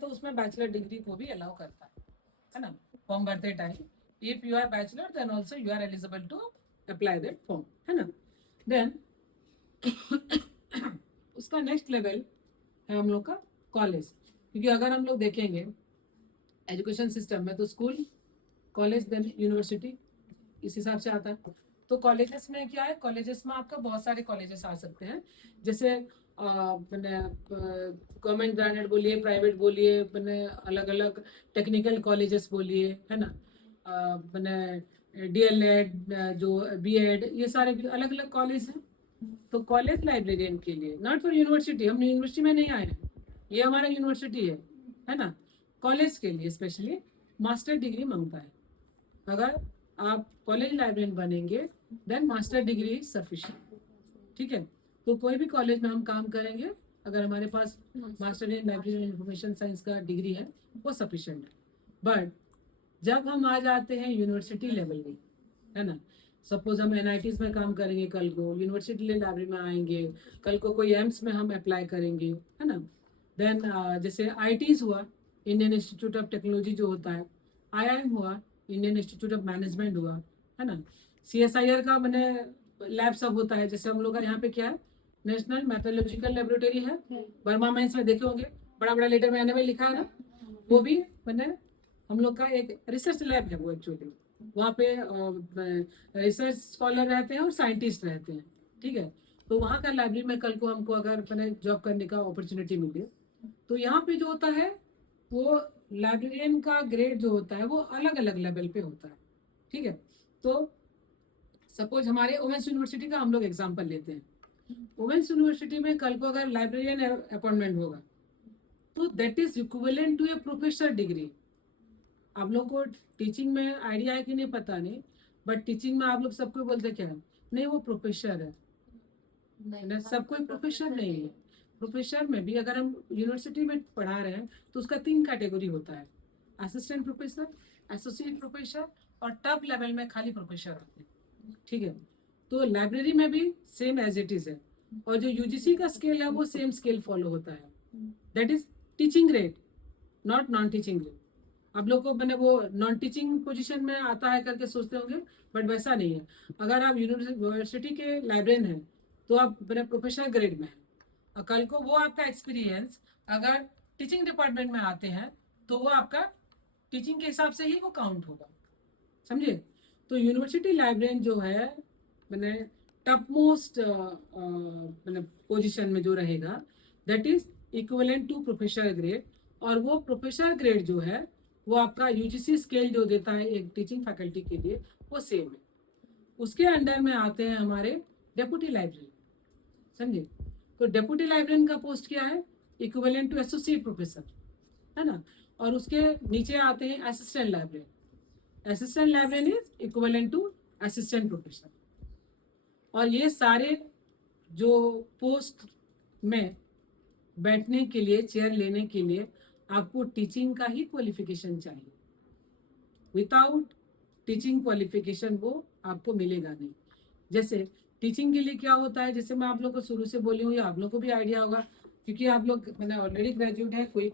तो उसमें bachelor degree को भी अलाउ करता है ना, फॉर्म भरते time. If you are bachelor then also you are eligible to apply that form, है ना। देन उसका नेक्स्ट लेवल है हम लोग का कॉलेज, क्योंकि अगर हम लोग देखेंगे एजुकेशन सिस्टम में तो स्कूल, कॉलेज, देन यूनिवर्सिटी, इस हिसाब से आता है। तो कॉलेजेस में क्या है, कॉलेजेस में आपका बहुत सारे कॉलेजेस आ सकते हैं, जैसे मैंने गवर्नमेंट ग्रांटेड बोलिए, प्राइवेट बोलिए, मैंने अलग अलग टेक्निकल कॉलेजेस बोलिए, है ना, मैंने डीएलएड, जो बीएड, ये सारे भी अलग अलग कॉलेज हैं। तो कॉलेज लाइब्रेरियन के लिए, नॉट फॉर यूनिवर्सिटी, हम यूनिवर्सिटी में नहीं आए हैं, ये हमारा यूनिवर्सिटी है ना। कॉलेज के लिए स्पेशली मास्टर डिग्री मांगता है। अगर आप कॉलेज लाइब्रेरियन बनेंगे then master degree is sufficient, ठीक है। तो कोई भी कॉलेज में हम काम करेंगे अगर हमारे पास master in library information science का डिग्री है वो सफिशिएंट है। बट जब हम आ जाते हैं यूनिवर्सिटी लेवल में, है ना, सपोज हम एनआईटीज में काम करेंगे, कल को यूनिवर्सिटी लाइब्रेरी में आएंगे, कल को कोई एम्स में हम अप्लाई करेंगे, है ना। देन जैसे आईटीज हुआ, इंडियन इंस्टीट्यूट ऑफ टेक्नोलॉजी जो होता है, आईआईएम हुआ, इंडियन इंस्टीट्यूट ऑफ मैनेजमेंट हुआ, है ना। सीएसआईआर का मैंने लैब सब होता है, जैसे हम लोग का यहाँ पे क्या है, नेशनल मेट्रोलॉजिकल लेबोरेटरी है, बर्मा माइंस में देखे होंगे, बड़ा बड़ा लेटर में एनएमएल लिखा है ना, वो भी मैंने हम लोग का एक रिसर्च लैब है वो एक्चुअली। वहाँ पे रिसर्च स्कॉलर रहते हैं और साइंटिस्ट रहते हैं, ठीक है। तो वहाँ का लाइब्रेरी में कल को हमको अगर मैंने जॉब करने का अपॉर्चुनिटी मिली, तो यहाँ पे जो होता है वो लाइब्रेरियन का ग्रेड जो होता है वो अलग अलग लेवल पे होता है, ठीक है। तो सपोज हमारे वुमेन्स यूनिवर्सिटी का हम लोग एग्जाम्पल लेते हैं, वुमेन्स यूनिवर्सिटी में कल को अगर लाइब्रेरियन अपॉइंटमेंट होगा तो that is equivalent to a professor degree. आप लोग को टीचिंग में आइडिया है कि नहीं पता नहीं, बट टीचिंग में आप लोग सबको बोलते क्या है, नहीं वो प्रोफेसर है, नहीं सब कोई प्रोफेसर नहीं है। प्रोफेसर में भी अगर हम यूनिवर्सिटी में पढ़ा रहे हैं तो उसका 3 कैटेगरी होता है, असिस्टेंट प्रोफेसर, एसोसिएट प्रोफेसर और टॉप लेवल में खाली प्रोफेसर होते हैं, ठीक है। तो लाइब्रेरी में भी सेम एज इट इज है, और जो यूजीसी का स्केल है वो सेम स्केल फॉलो होता है, that is teaching grade, not non teaching grade. आप लोग को मैंने वो नॉन टीचिंग पोजीशन में आता है करके सोचते होंगे, बट वैसा नहीं है। अगर आप यूनिवर्सिटी के लाइब्रेरियन हैं तो आप मेरे प्रोफेशनल ग्रेड में हैं, और कल को वो आपका एक्सपीरियंस अगर टीचिंग डिपार्टमेंट में आते हैं तो वो आपका टीचिंग के हिसाब से ही वो काउंट होगा, समझिए। तो यूनिवर्सिटी लाइब्रेरियन जो है मैंने टॉप मोस्ट मैंने पोजीशन में जो रहेगा that is equivalent to professor grade, और वो प्रोफेसर ग्रेड जो है वो आपका यूजीसी स्केल जो देता है एक टीचिंग फैकल्टी के लिए वो सेम है। उसके अंडर में आते हैं हमारे डेप्यूटी लाइब्रेरियन, समझे। तो डेप्यूटी लाइब्रेरियन का पोस्ट क्या है, इक्विवेलेंट टू एसोसिएट प्रोफेसर, है ना। और उसके नीचे आते हैं assistant librarian, assistant librarian is equivalent to assistant professor. और ये सारे जो पोस्ट में बैठने के लिए, चेयर लेने के लिए आपको टीचिंग का ही क्वालिफिकेशन चाहिए, विदाउट टीचिंग क्वालिफिकेशन वो आपको मिलेगा नहीं। जैसे टीचिंग के लिए क्या होता है, जैसे मैं आप लोग को शुरू से बोली हूँ, या आप लोग को भी आइडिया होगा क्योंकि आप लोग मैंने ऑलरेडी ग्रेजुएट है, कोई